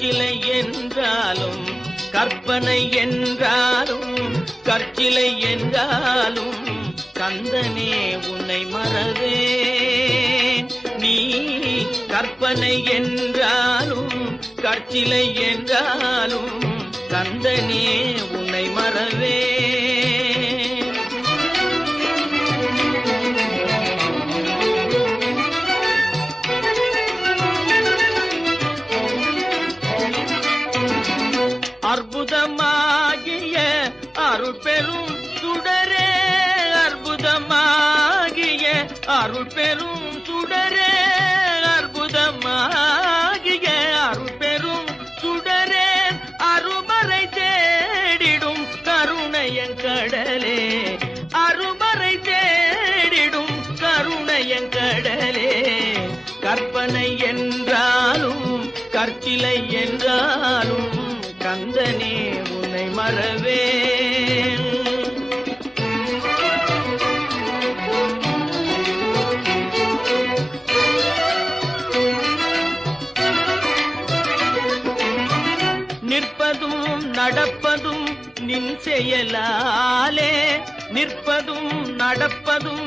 கற்சிலை என்றாலும் கற்பனை என்றாலும் கற்சிலை என்றாலும் கந்தனே உன்னை மறவேன். நீ கற்பனை என்றாலும் கற்சிலை என்றாலும் கந்தனே உன்னை மறவேன். அற்புதமாகிய அருள் பெரும் சுடரே, அற்புதமாகிய அருள் பெரும் சுடரே, அற்புதமாகிய அருள் பெரும் சுடரே, அருமறை தேடிடும் கருணையங்கடலே, அருமறை தேடிடும் கருணையங்கடலே. கற்பனை என்றாலும் கற்சிலை என்றாலும் கந்தனே உன்னை மறவேன். நிற்பதும் நடப்பதும் நின் செயலாலே, நிற்பதும் நடப்பதும்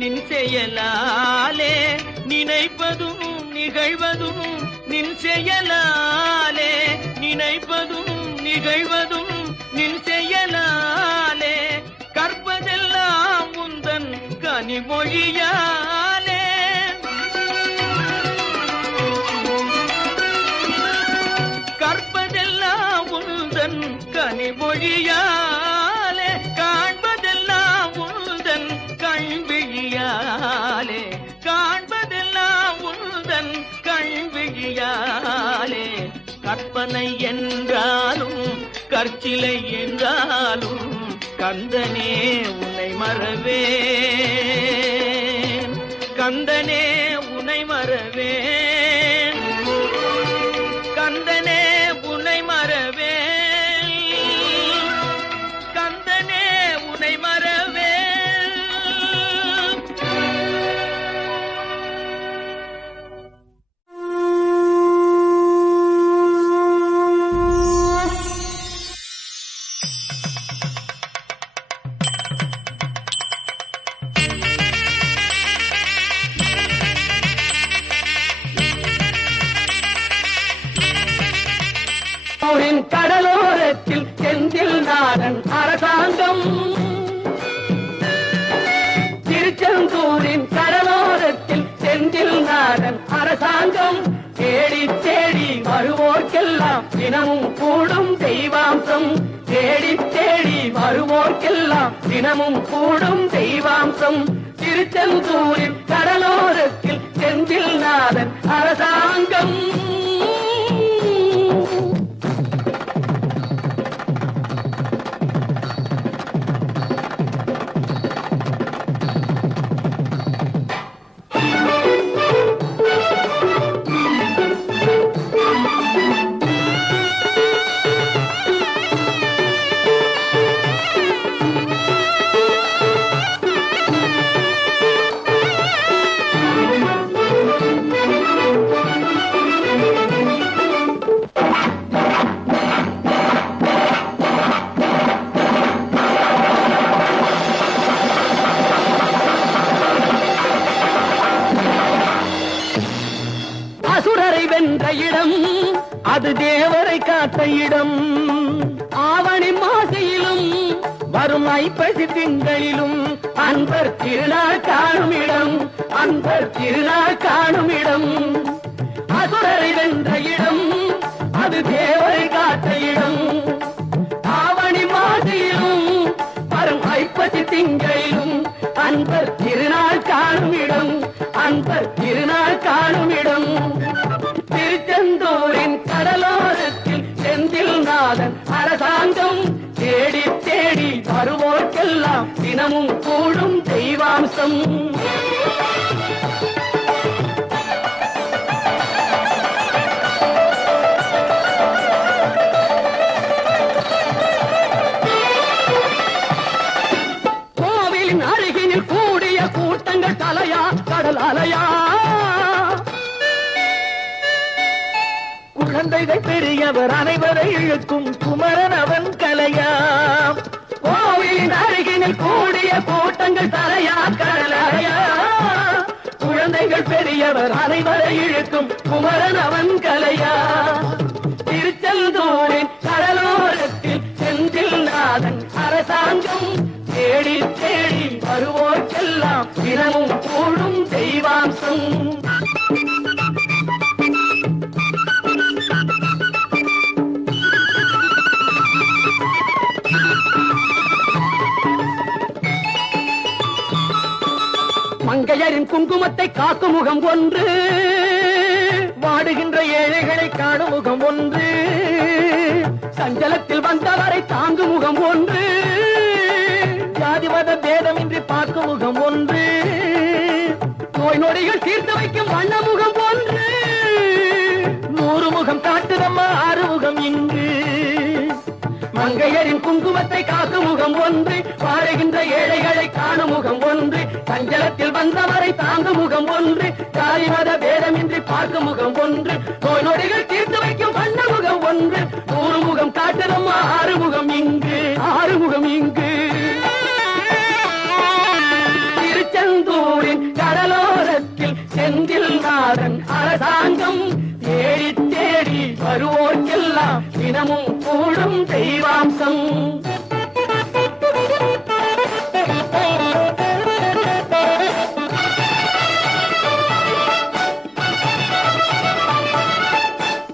நின் செயலாலே, நினைப்பதும் நிகழ்வதும் நின் செயலாலே, நினைப்பதும் நிகழ்வதும் நின் செயலாலே. கற்பதெல்லாம் உந்தன் கனிமொழியாலே, கற்பதெல்லாம் உந்தன் கனிமொழியாலே, காண்பதெல்லாம் உந்தன் கண்விழியாலே, காண்பதெல்லாம் உந்தன் கண்விழியாலே. கற்பனை என்றாலும் கற்சிலை என்றாலும் கந்தனே உன்னை மறவேன். கந்தனே உன்னை மறவேன். கந்தனே உன்னை மறவேன். கந்தனே உன்னை மறவேன். கடலோரத்தில் செந்தில் நாடன் அரசாங்கம், திருச்செந்தூரின் கடலோரத்தில் செந்தில் நாடன் அரசாங்கம், தேடி தேடி வருவோர்க்கெல்லாம் தினமும் கூடும் தெய்வாம்சம், தேடி தேடி வருவோர்க்கெல்லாம் தினமும் கூடும் தெய்வாம்சம். திருச்செந்தூரின் கடலோரத்தில் செந்தில் நாடன் அரசாங்கம். அது தேவரை காத்த இடம். ஆவணி மாசையிலும் வரும் ஐப்பசி திங்களிலும் அன்பர் திருநாள் காணும் இடம், அன்பர் திருநாள் காணும் இடம். அசுரரை வென்ற இடம் அது தேவரை காத்த இடம். ஆவணி மாசையிலும் வரும் ஐப்பசி திங்களிலும் அன்பர் திருநாள் காணும் இடம், அன்பர் திருநாள் காணும் இடம். திருச்செந்தூரின் கடலோரத்தில் செந்தில் நாதன் அரசாங்கம், தேடி தேடி வருவோர்க்கெல்லாம் தினமும் கூடும் தெய்வாம்சம். கோவிலின் அருகினில் கூடிய கூட்டங்கள் தலையா கடல் அலையா, குழந்தைகள் பெரியவர் அனைவரை இழுக்கும் குமரன் அவன் கலையாம். கோவிலின் அருகினில் கூடிய கூட்டங்கள் தலையா கடலையா, குழந்தைகள் பெரியவர் அனைவரை இழுக்கும் குமரன் அவன் கலையா. திருச்செந்தூரின் கடலோரத்தில் செந்தில் நாதன் அரசாங்கம் தேடி தேடி வருவோர்க்கெல்லாம் தினமும் கூடும் தெய்வாம்சம். மங்கையரின் குங்குமத்தை காக்கும் முகம் ஒன்று, வாடுகின்ற ஏழைகளை காணும் முகம் ஒன்று, சஞ்சலத்தில் வந்தவரை தாங்கும் முகம் ஒன்று, ஜாதி மத பேதமின்றி பார்க்கும் முகம் ஒன்று, நோய் நொடிகள் தீர்த்து வைக்கும் வண்ண முகம் ஒன்று, 100 முகம் காட்டுதம்மா 6 முகம் இங்கு. மங்கையரின் குங்குமத்தை காக்கும் முகம் ஒன்று, வாழுகின்ற ஏழைகளை காணும் முகம் ஒன்று, சஞ்சலத்தில் வந்தவரை தாங்கும் முகம் ஒன்று, ஜாதி மத பேதமின்றி பார்க்கும் முகம் ஒன்று, நோய் நொடிகள் தீர்த்து வைக்கும் வண்ண முகம் ஒன்று, 100 முகம் காட்டுதம்மா 6 முகம் இங்கு, 6 முகம் இங்கு. திருச்செந்தூரின் கடலோரத்தில் செந்தில் நாதன் அரசாங்கம் தேடி தேடி வருவோர்க்கெல்லாம் தினமும் கூடும் தெய்வாம்சம்.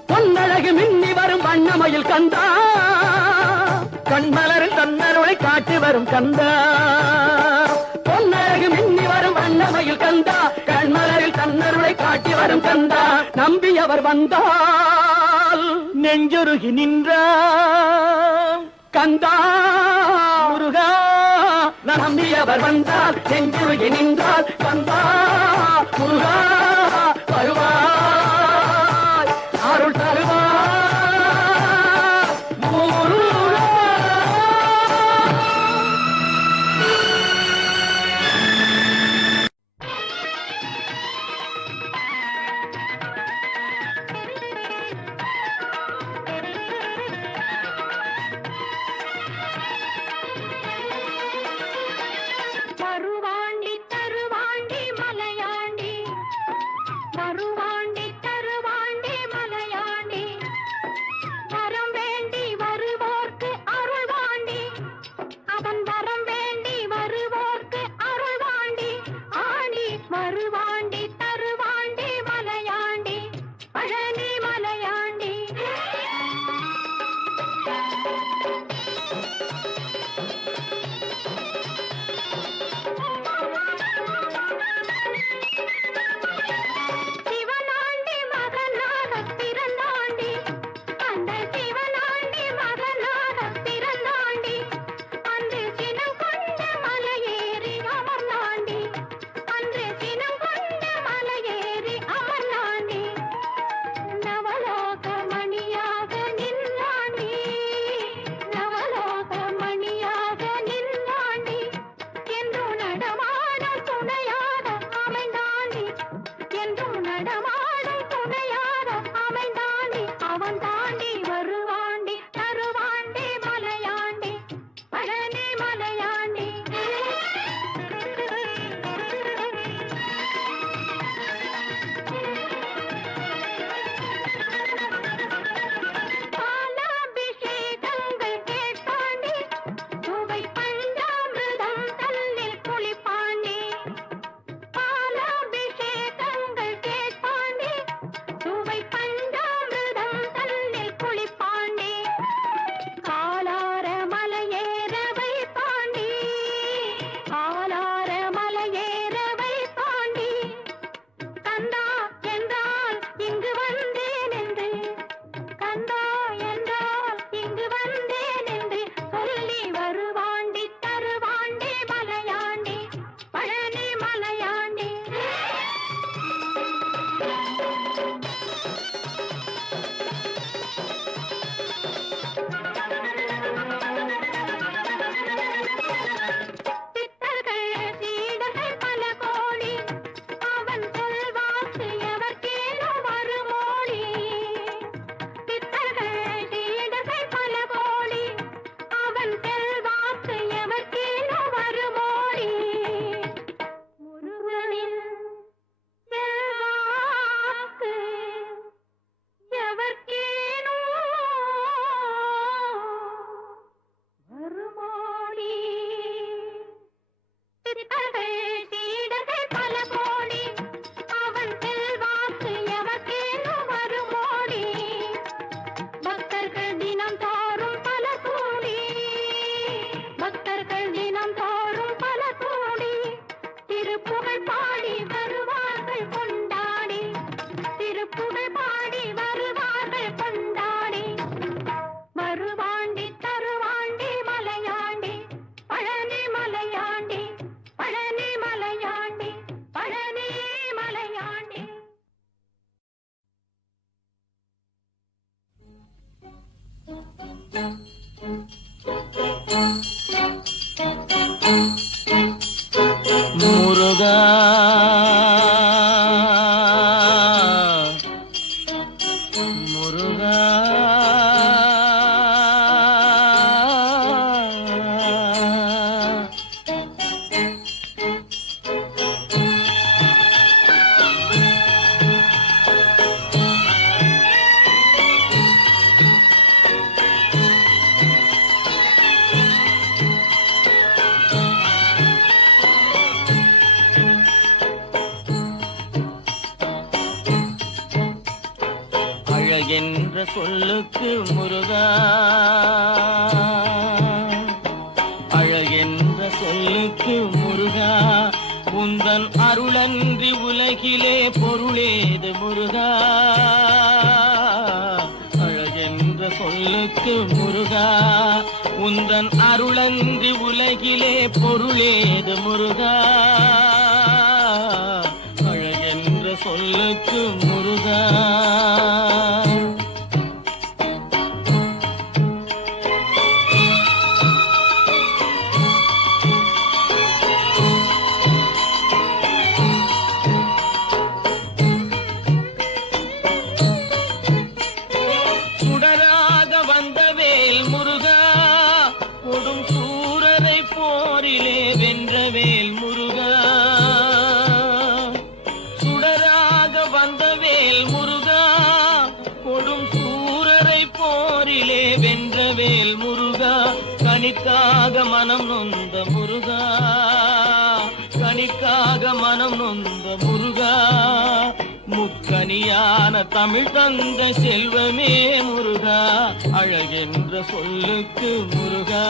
பொன்னழகு மின்னி வரும் வண்ணமயில் கந்தா, கண்மலரில் தன்னருளை காட்டி வரும் கந்தா. பொன்னழகு மின்னி வரும் வண்ணமயில் கந்தா, கண்மலரில் தன்னருளை காட்டி வரும் கந்தா. நம்பியவர் வந்தால் நெஞ்சொருகி நின்றான் கந்தா முருகா. நம்பியவர் வந்தால் நெஞ்சுருகி நின்றால் கந்தா முருகா வருவாய், அருள் தருவாய் முருகா. தருவாண்டி தருவாண்டி மலையாண்டி வருவாண்டி சொல்லுக்கு முருகா, அழகென்ற சொல்லுக்கு முருகா, உந்தன் அருளன்றி உலகிலே பொருளேது முருகா, அழகென்ற சொல்லுக்கு முருகா, உந்தன் அருளன்றி உலகிலே பொருளேது முருகா, அழகென்ற சொல்லுக்கு முருகா. கனிக்காக மனம் நொந்த முருகா, கனிக்காக மனம் நொந்த முருகா, முக்கனியான தமிழ் தந்த செல்வமே முருகா, அழகென்ற சொல்லுக்கு முருகா.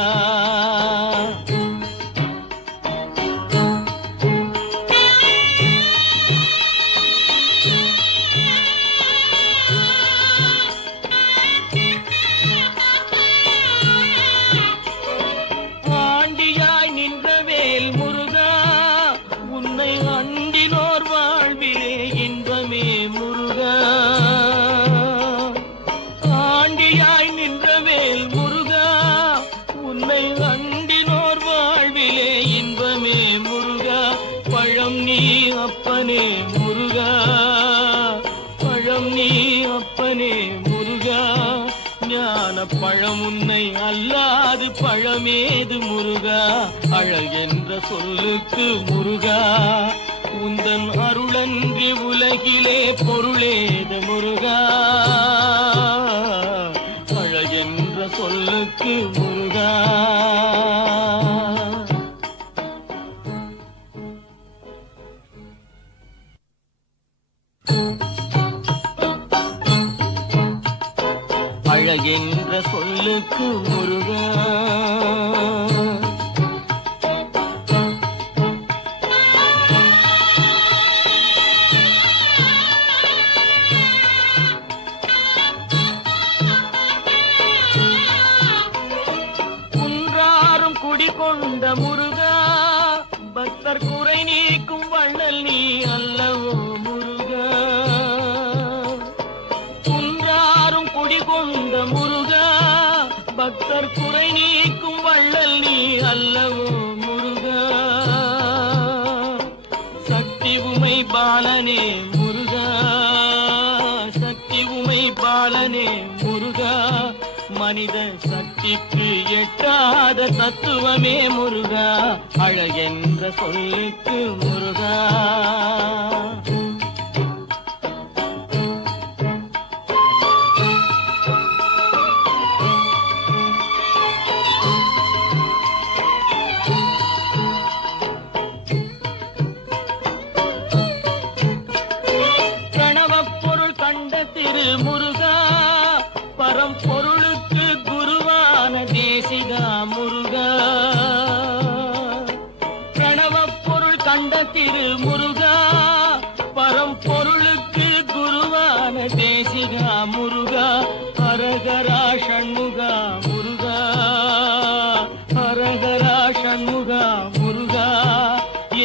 அப்பனே முருகா, பழம் நீ அப்பனே முருகா, ஞான பழம் உன்னை அல்லாது பழமேது முருகா, அழகென்ற சொல்லுக்கு முருகா, உந்தன் அருளன்றி உலகிலே பொருளேது முருகா, அழகென்ற சொல்லுக்கு முருகா. அழகென்ற சொல்லுக்கு முருகா. குன்றாரும் குடிகொண்ட முருகா, பக்தர் குறை நீக்கும் வள்ளல் நீ அல்லவோ முருகா, குன்றாரும் குடிகொண்ட முருகா, பக்தர் குறை நீக்கும் வள்ளல் நீ அல்லவோ முருகா, சக்தி உமை பாலனே முருகா, சக்தி உமை பாலனே முருகா, மனித சக்திக்கு எட்டாத தத்துவமே முருகா, அழகென்ற சொல்லுக்கு முருகா. முருகா, பரம்பொருளுக்கு குருவான தேசிகா முருகா, பிரணவப் பொருள் கண்ட திரு முருகா, பரம்பொருளுக்கு குருவான தேசிகா முருகா, ஹரஹரா ஷண்முகா முருகா, ஹரஹரா ஷண்முகா முருகா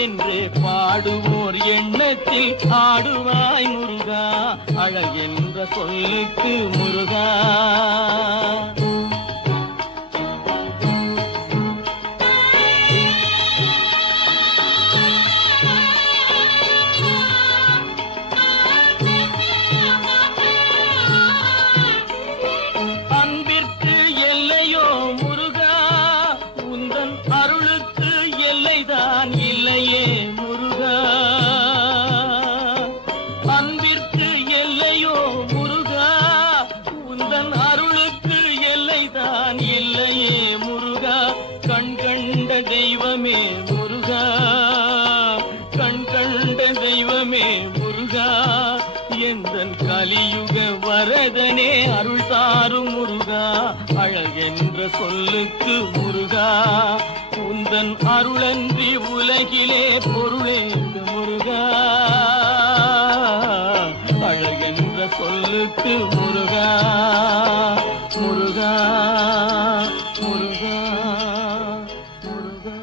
என்று பாடுவோர் எண்ணத்தில் ஆடுவாய் முருகா, அழகென்ற சொல்லுக்கு முருகா. அன்பிற்கு எல்லையோ முருகா, உந்தன் அருளுக்கு எல்லைதான் இல்லையே முருகா, அன்பிற்கு எல்லையோ முருகா, உந்தன் அருளுக்கு எல்லைதான் இல்லையே முருகா, கண் கண்ட தெய்வமே முருகா, கண் கண்ட தெய்வமே முருகா, எந்தன் கலியுக வரதனே அருள் உந்தன் அருளன்றி உலகிலே பொருளேது முருகா, அழகென்ற சொல்லுக்கு முருகா முருகா முருகா முருகா.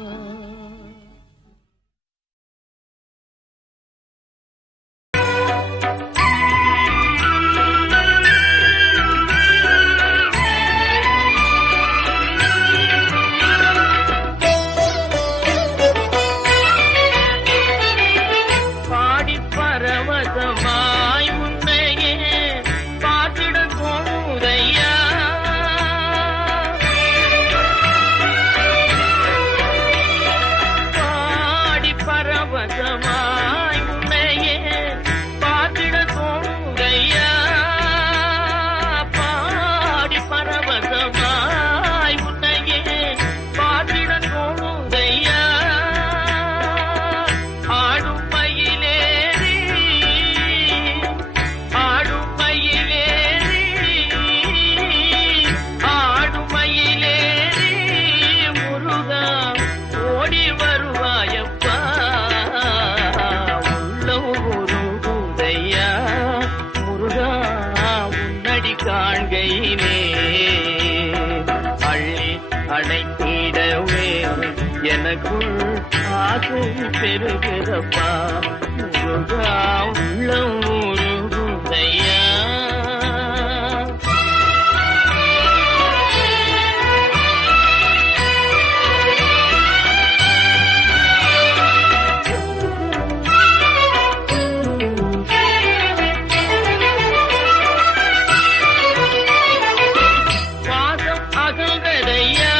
பாடி பரவசமாய் உன்னையே பார்த்திட தோணுதையா, பாடி பரவசமாய் உன்னையே பார்த்திட தோணுதையா, பாடி பரவசமாய் உன்னையே பார்த்திட தோணுதையா. ஆடும் மயிலேறி ஆடும் மயிலேறி ஆடும் மயிலேறி முருகா ஓடி வருவாயப்பா, உள்ளம் உருகுதையா முருகா உன்னடி காண்கையிலே, அள்ளி அணைத்திடவே எனக்குள் ஆசை பெருகிறப்பா, முருகா உள்ளம் உருகுதையா. பாசம் அகன்றதையா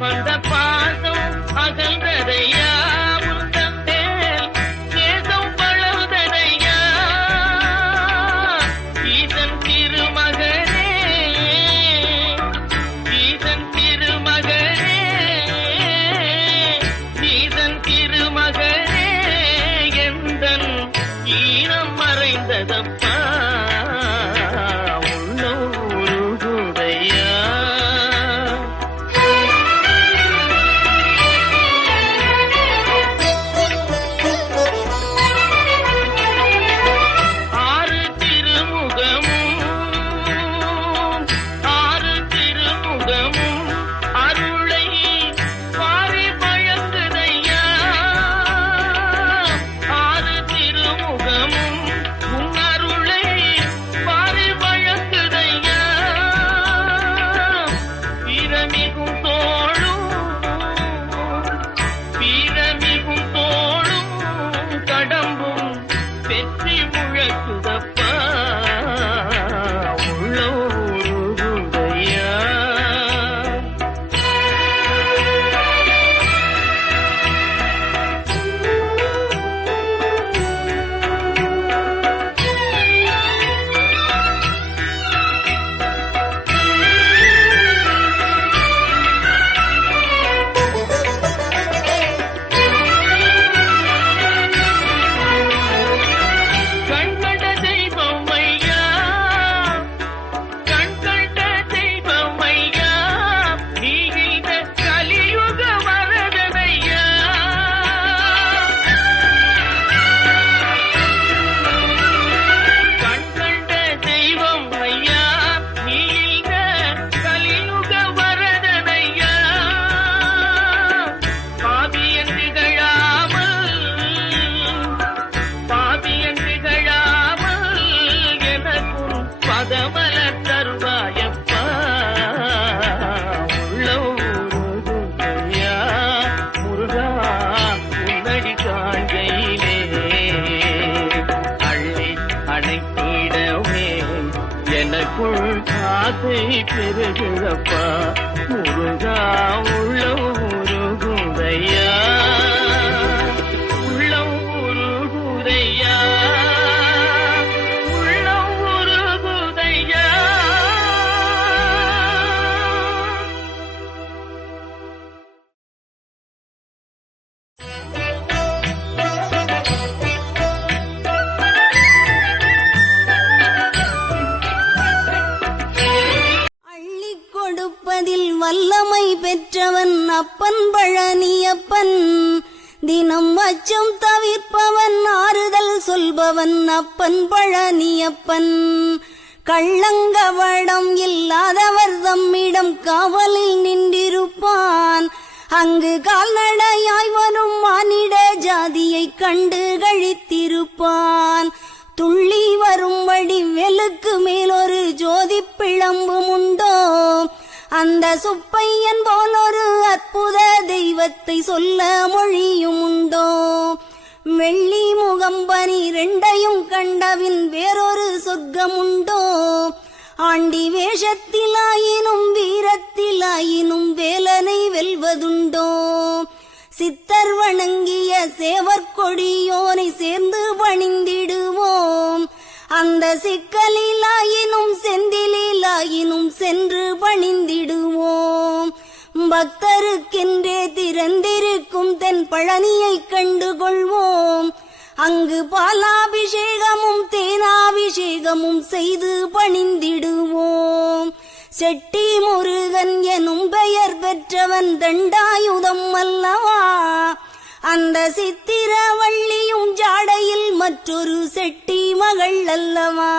வந்த பாசம் அகன்றதையா, உந்தன் மேல் நேசம் வளர்ந்ததையா, ஈசன் திருமகனே ஈசன் திருமகனே ஈசன் திருமகனே, எந்தன் ஈனம் மறைந்ததப்பா, உள்ளம் உருகுதையா. ஆறு திருமுகமும் ஆறு திருமுகமும் அருளை வாரி வழங்குதையா, ஆறு திருமுகமும் உன் அருளை வாரி வழங்குதையா, வீரமிகும் தோளும் வீரமிகும் தோளும் கடம்பும் வெற்றி முழக்குதப்பா, உள்ளம் உருகுதையா. கண்கண்ட தெய்வம் ஐயா, கண்கண்ட தெய்வம் ஐயா, நீ இந்த கலியுக வரதனையா, கண்கண்ட தெய்வம் ஐயா, நீ இந்த கலியுக வரதனையா, பாவியன் திகழாமல் பாவியன் திகழாமல் எனக்கும் பதமலர் தருவாயப்பா, உள்ளம் உருகுதையா முருகா உன்னடி காண்கையிலே, அள்ளி அணைத்திடவே எனக்குள் ஆசை பெருகிறப்பா, முருகா உள்ளம் உருகுதையா உள்ளம் உருகுதையா உள்ளம் உருகுதையா. அள்ளிக் கொடுப்பதில் வல்லமை பெற்ற அப்பன் பழனியப்பன். தினம் அச்சம் தவிர்ப்பவன், ஆறுதல் சொல்பவன் அப்பன் பழனியப்பன். கள்ளங்கவடம் இல்லாதவர் தம்மிடம் காவலில் நின்றிருப்பான். அங்கு கால்நடையாய் வரும் மானிட ஜாதியை கண்டு கழித்திருப்பான். துள்ளி வரும்படி வெளுக்கு மேலொரு ஜோதி பிழம்பும் உண்டோ, அந்த சுப்பையன் போலொரு அற்புத தெய்வத்தை சொல்ல மொழியும் உண்டோ. வெள்ளி முகம் 12 கண்டபின் வேறொரு சொர்க்கமுண்டோ, ஆண்டி வேஷத்திலாயினும் வீரத்திலாயினும் வேலனை வெல்வதுண்டோ. சித்தர் வணங்கிய சேவற்கொடியோனை சேர்ந்து பணிந்திடுவோம், அந்த சிக்கலிலாயினும் செந்திலாயினும் சென்று பணிந்திடுவோம். பக்தருக்கென்றே திறந்திருக்கும் தென் பழனியை கண்டுகொள்வோம், அங்கு பாலாபிஷேகமும் தேனாபிஷேகமும் செய்து பணிந்திடுவோம். செட்டி முருகன் எனும் பெயர் பெற்றவன் தண்டாயுதம் அல்லவா, அந்த சித்திரவள்ளியும் ஜாடையில் மற்றொரு செட்டி மகள் அல்லவா.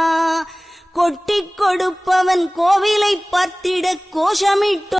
கொட்டிக் கொடுப்பவன் கோவிலை பார்த்திட கோஷமிட்டோ